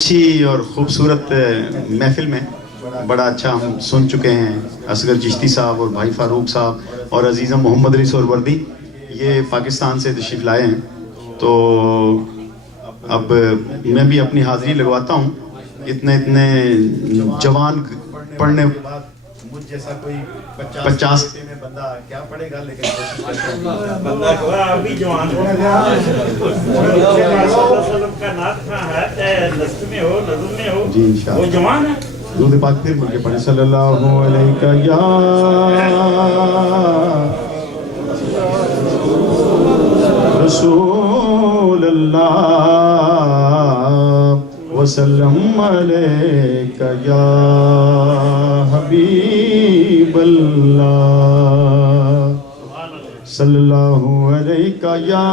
اچھی اور خوبصورت محفل میں بڑا اچھا ہم سن چکے ہیں اصغر چشتی صاحب اور بھائی فاروق صاحب اور عزیزم محمد علی سہروردی یہ پاکستان سے تشریف لائے ہیں. تو اب میں بھی اپنی حاضری لگواتا ہوں. اتنے جوان پڑھنے مجھ جیسا کوئی 50 میں بندہ کیا پڑھے گا لیکن بندہ ابھی جوان ہو کا نعت کہاں ہے چاہے نثر میں ہو نظم میں ہو جی انشاءاللہ وہ جوان ہے. درود پاک پھر مل کے پڑھیں صلی اللہ علیہ یا رسول اللہ وسلم علیک یا حبیب اللہ صلی اللہ علیہ یا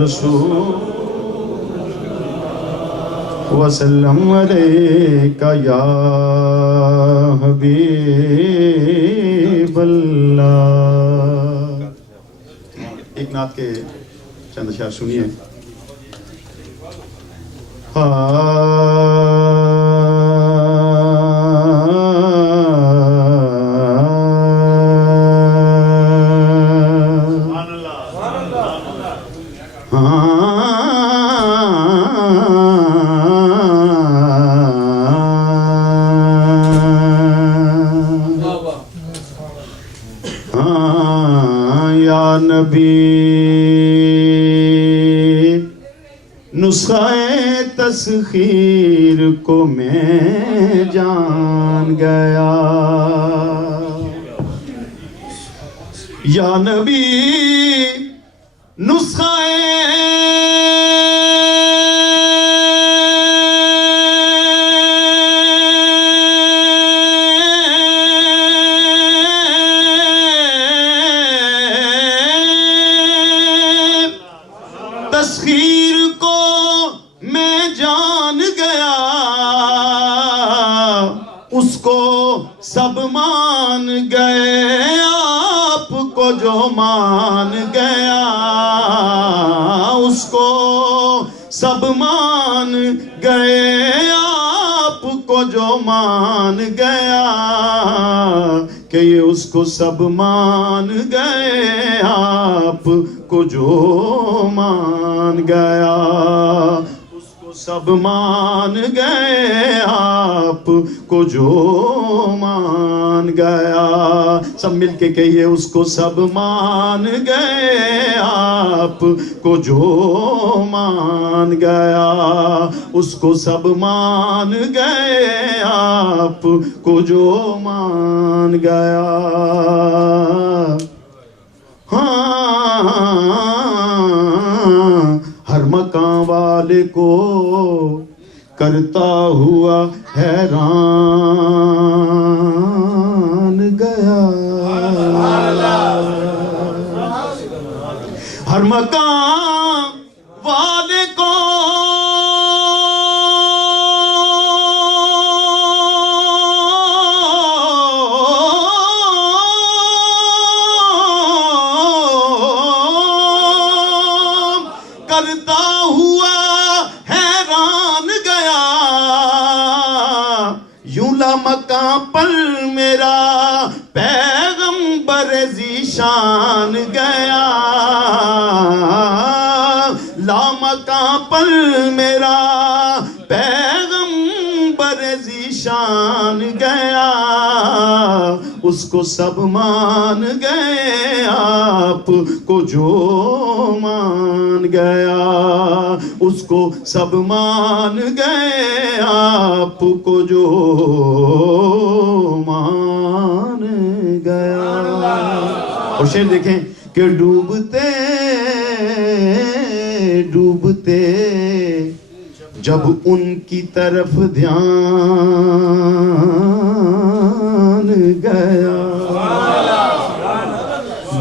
رسول وسلم علیک یا حبیب اللہ. ایک نعت کے چند اشعار سنیے. یا نبی نسخہ تسخیر کو میں جان گیا. یا نبی نسخہ تسخیر کو میں جان گیا. اس کو سب مان گئے آپ کو جو مان گیا. اس کو سب مان گئے آپ کو جو مان گیا. کہ یہ اس کو سب مان گئے آپ کو جو مان گیا. اس کو سب مان گئے آپ کو جو مان گیا. سب مل کے کہیے اس کو سب مان گئے آپ کو جو مان گیا. اس کو سب مان گئے آپ کو جو مان گیا. ہر مقام والے کو کرتا ہوا حیران گیا. ہر مقام والے کو کرتا ہوا حیران گیا. یوں لامکاں پر میرا پیغمبر ذیشان گیا. لامکاں پر میرا پیغمبر ذیشان گیا. اس کو سب مان گئے آپ کو جو مان گیا. اس کو سب مان گئے آپ کو جو مان گیا. اور شعر دیکھیں کہ ڈوبتے ڈوبتے جب ان کی طرف دھیان گیا.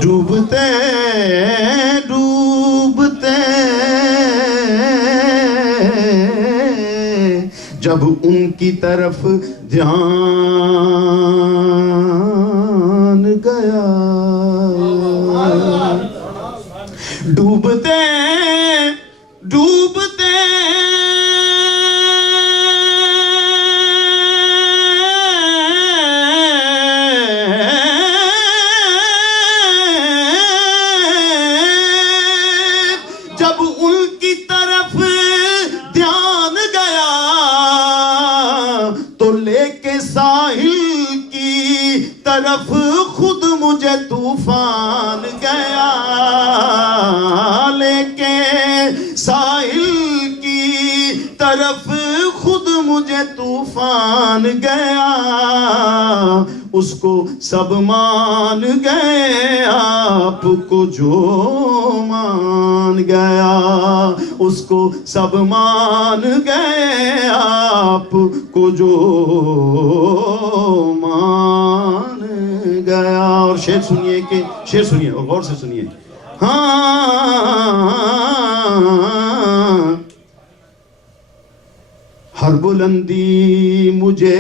ڈوبتے ڈوبتے جب ان کی طرف دھیان گیا. ڈوبتے ڈوب ڈوبتے جب ان کی طرف دھیان گیا تو لے کے ساحل کی طرف خود مجھے طوفان گیا، لے کے ساحل کی طرف خود مجھے طوفان گیا، اس کو سب مان گئے آپ کو جو مان گیا، اس کو سب مان گئے آپ کو جو مان گیا۔ اور شعر سنیے کہ شعر سنیے اور غور سے سنیے۔ ہاں ہر بلندی مجھے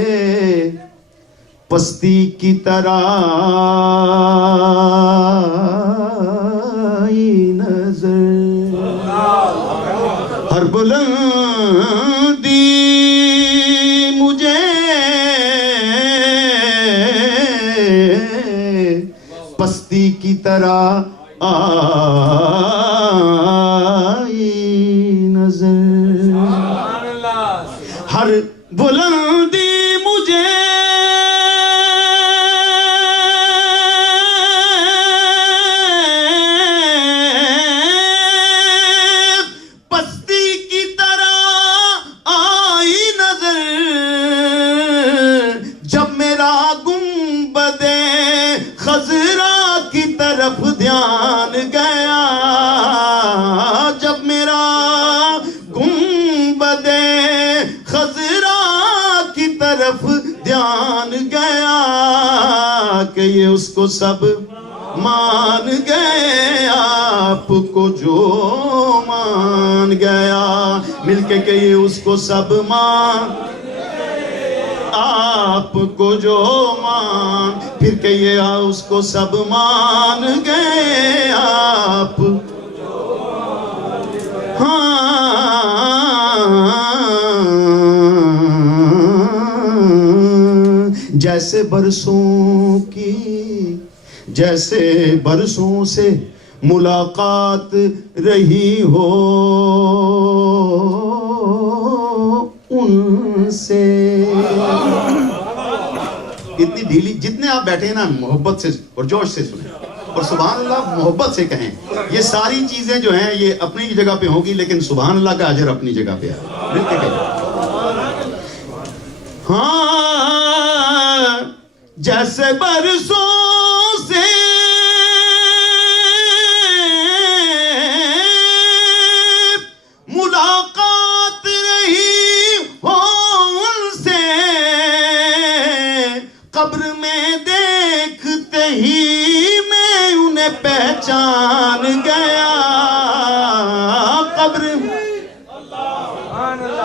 پستی کی طرح نظر، ہر بلندی مجھے پستی کی طرح آئی نظر، ہر بلندی مجھے پستی کی طرح آئی نظر، جب میرا گنبد خضرا کی طرف دھیان گیا، جب میرا گنبد خضرا کی طرف دھیان گیا کہ یہ اس کو سب مان گئے آپ کو جو مان گیا، مل کے کہ یہ اس کو سب مان آپ کو جو مان، پھر کہ یہ اس کو سب مان گئے آپ، جیسے برسوں کی، جیسے برسوں سے ملاقات رہی ہو ان سے، اتنی ڈھیلی، جتنے آپ بیٹھے ہیں نا محبت سے اور جوش سے سنیں اور سبحان اللہ محبت سے کہیں۔ یہ ساری چیزیں جو ہیں یہ اپنی جگہ پہ ہوگی، لیکن سبحان اللہ کا اجر اپنی جگہ پہ ہے، مل کے کہیں۔ ہاں جیسے برسوں سے ملاقات رہی ہو ان سے، قبر میں دیکھتے ہی میں انہیں پہچان گیا، قبر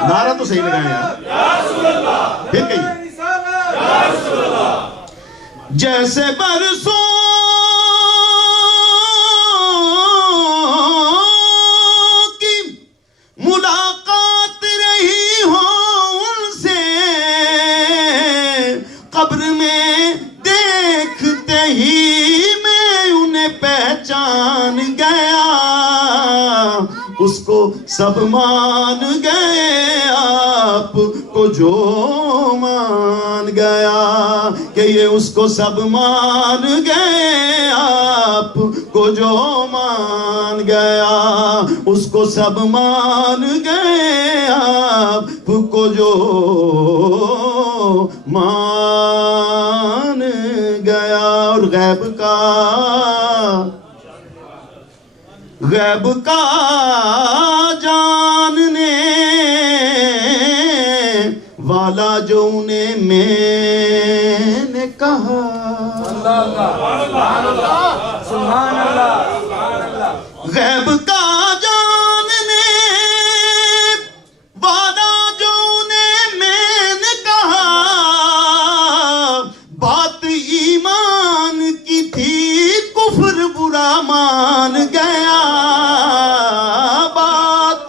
نعرہ تو صحیح لگائیں یار، پھر کہیے جیسے برسوں کی ملاقات رہی ہو ان سے، قبر میں دیکھتے ہی میں انہیں پہچان گیا، اس کو سب مان گئے آپ کو جو مان گیا، کہ یہ اس کو سب مان گئے آپ کو جو مان گیا، اس کو سب مان گئے آپ کو جو مان گیا۔ اور غیب کا جاننے والا جو انہیں میں نے کہا، غیب کا جاننے والا جو انہیں میں نے کہا، بات ایمان کی تھی کفر برا مان گیا، بات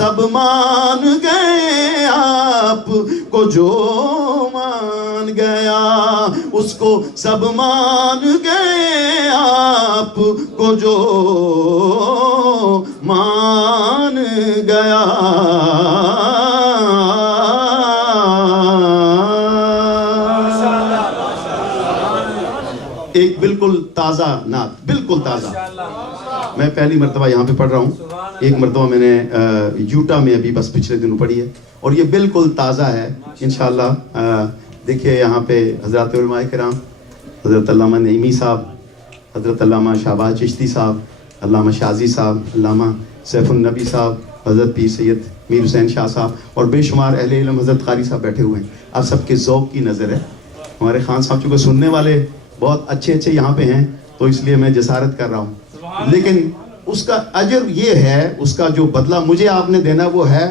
سب مان گئے آپ کو جو مان گیا، اس کو سب مان گئے آپ کو جو مان گیا۔ ایک بالکل تازہ نعت، بالکل تازہ، میں پہلی مرتبہ یہاں پہ پڑھ رہا ہوں، ایک مرتبہ میں نے یوٹا میں ابھی بس پچھلے دنوں پڑھی ہے، اور یہ بالکل تازہ ہے انشاءاللہ۔ دیکھیے یہاں پہ حضرات علماء کرام، حضرت علامہ نعیمی صاحب، حضرت علامہ شہباز چشتی صاحب، علامہ شازی صاحب، علامہ سیف النبی صاحب، حضرت پیر سید میر حسین شاہ صاحب، اور بے شمار اہل علم حضرت قاری صاحب بیٹھے ہوئے ہیں۔ آپ سب کے ذوق کی نظر ہے۔ ہمارے خان صاحب چونکہ سننے والے بہت اچھے اچھے یہاں پہ ہیں، تو اس لیے میں جسارت کر رہا ہوں، لیکن اس کا اجر یہ ہے، اس کا جو بدلہ مجھے آپ نے دینا وہ ہے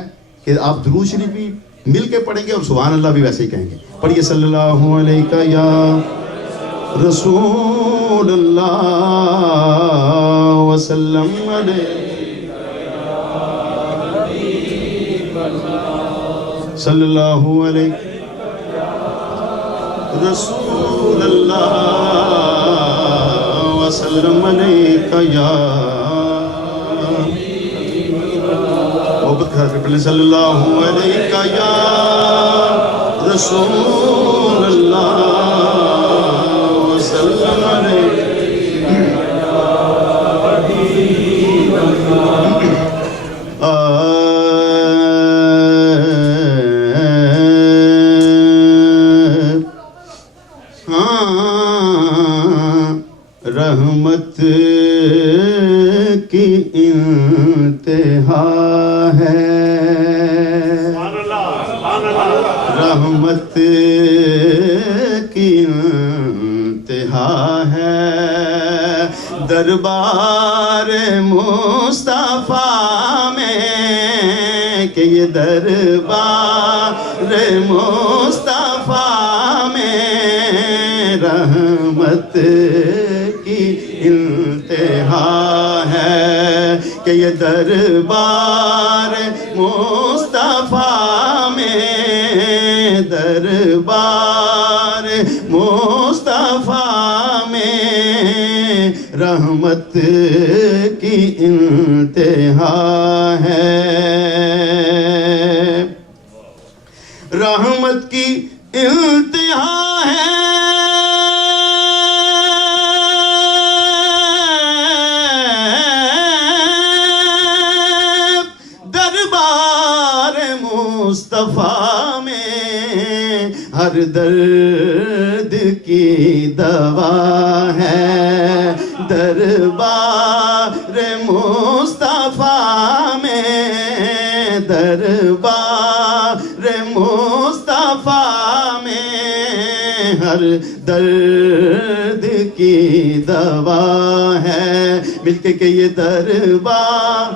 کہ آپ درود شریف بھی مل کے پڑھیں گے اور سبحان اللہ بھی ویسے ہی کہیں گے۔ پڑھیے صلی اللہ علیہ یا رسول اللہ وسلم علیہ، صلی اللہ علیہ رسول اللہ وسلم علیہ یا صلی اللہ علیہ یا رسول اللہ وسلم علیہ۔ رحمت کی انتہا ہے، رحمت کی انتہا ہے، دربار مصطفیٰ میں کہ یہ دربار مصطفیٰ میں رحمت کی انتہا ہے، کہ یہ دربار مصطفیٰ میں، دربار مصطفیٰ میں رحمت کی انتہا ہے، رحمت کی انتہا ہے، مصطفیٰ میں ہر درد کی دوا ہے، دربار مصطفیٰ میں، دربار مصطفیٰ میں ہر درد کی دوا ہے، مل کے کہ یہ دربار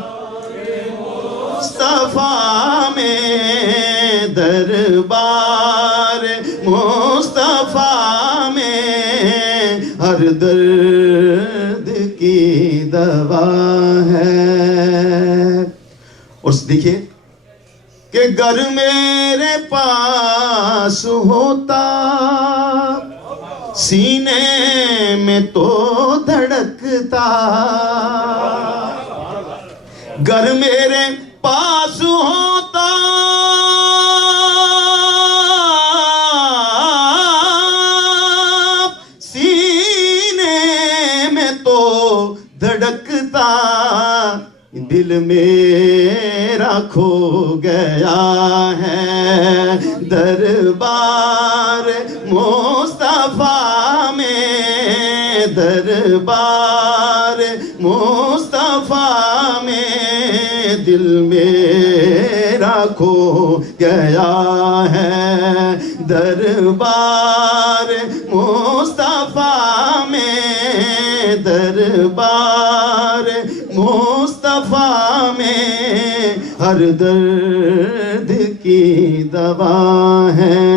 مصطفیٰ میں، دربار مصطفیٰ میں ہر درد کی دوا ہے۔ اور دیکھیے کہ گر میرے پاس ہوتا سینے میں تو دھڑکتا، گر میرے پاس ہوتا سینے میں تو دھڑکتا، دل میرا کھو گیا ہے دربار مصطفیٰ میں، دربار مصطفیٰ میں دل میرا کھو گیا ہے، دربار مصطفیٰ میں، دربار مصطفیٰ میں ہر درد کی دوا ہے۔